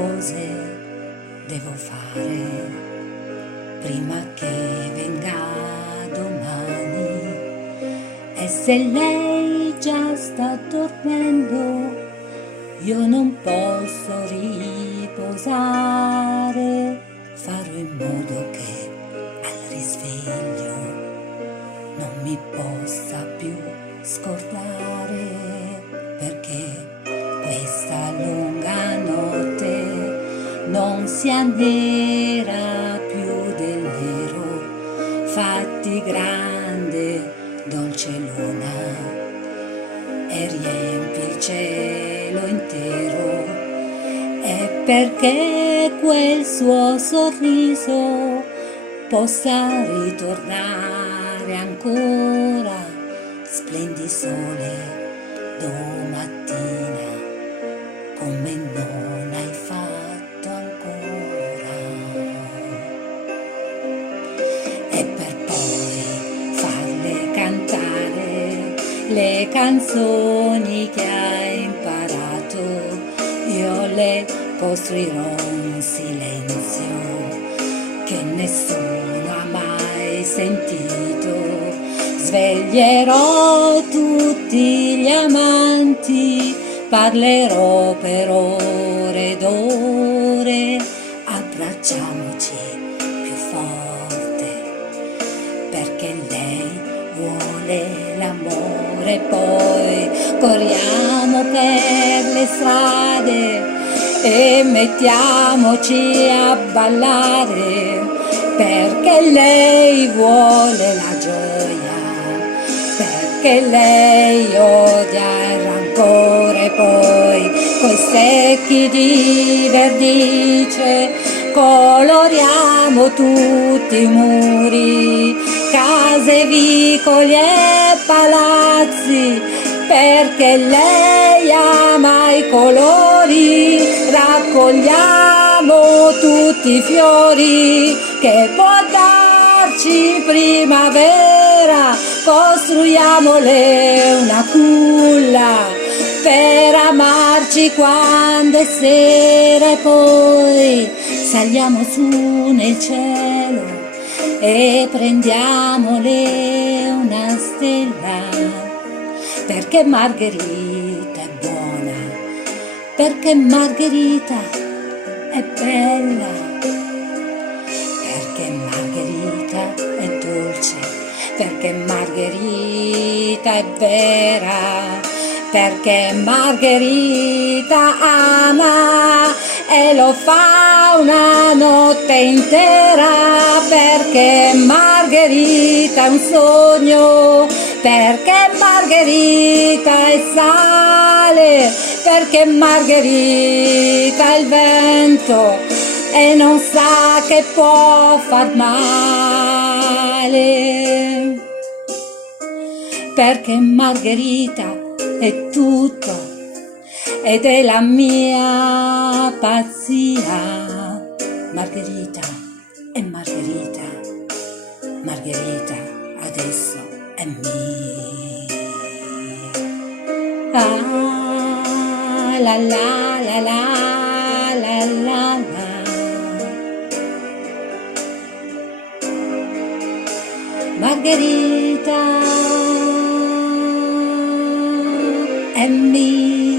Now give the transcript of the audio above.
cose devo fare prima che venga domani. E se lei già sta dormendo, io non posso riposare. Farò in modo che al risveglio non mi possa più scordare, perché questa lunga notte non sia nera più del nero. Fatti grande, dolce luna, e riempi il cielo intero, e perché quel suo sorriso possa ritornare ancora. Splendi sole domattina come non hai fatto ancora, e per poi farle cantare le canzoni che hai imparato. Io le costruirò un silenzio che nessuno ha mai sentito. Sveglierò tutti gli amanti, parlerò per ore ed ore. Abbracciamoci più forte, perché lei vuole l'amore. Poi corriamo per le strade e mettiamoci a ballare, perché lei vuole la gioia, perché lei odia il rancore. Poi coi secchi di vernice coloriamo tutti i muri, case, vicoli e palazzi, perché lei ama i colori. Raccogliamo tutti i fiori che può darci primavera, costruiamole una culla per amarci quando è sera. E poi saliamo su nel cielo e prendiamole una stella, perché Margherita è buona, perché Margherita è bella, perché Margherita è dolce, perché Margherita è vera, perché Margherita ama e lo fa una notte intera, perché Margherita è un sogno, perché Margherita è sale, perché Margherita è il vento e non sa che può far male, perché Margherita è tutto ed è la mia pazzia. Margherita è Margherita, Margherita adesso è mia. Ah, la la la la la la la. Margherita è mia.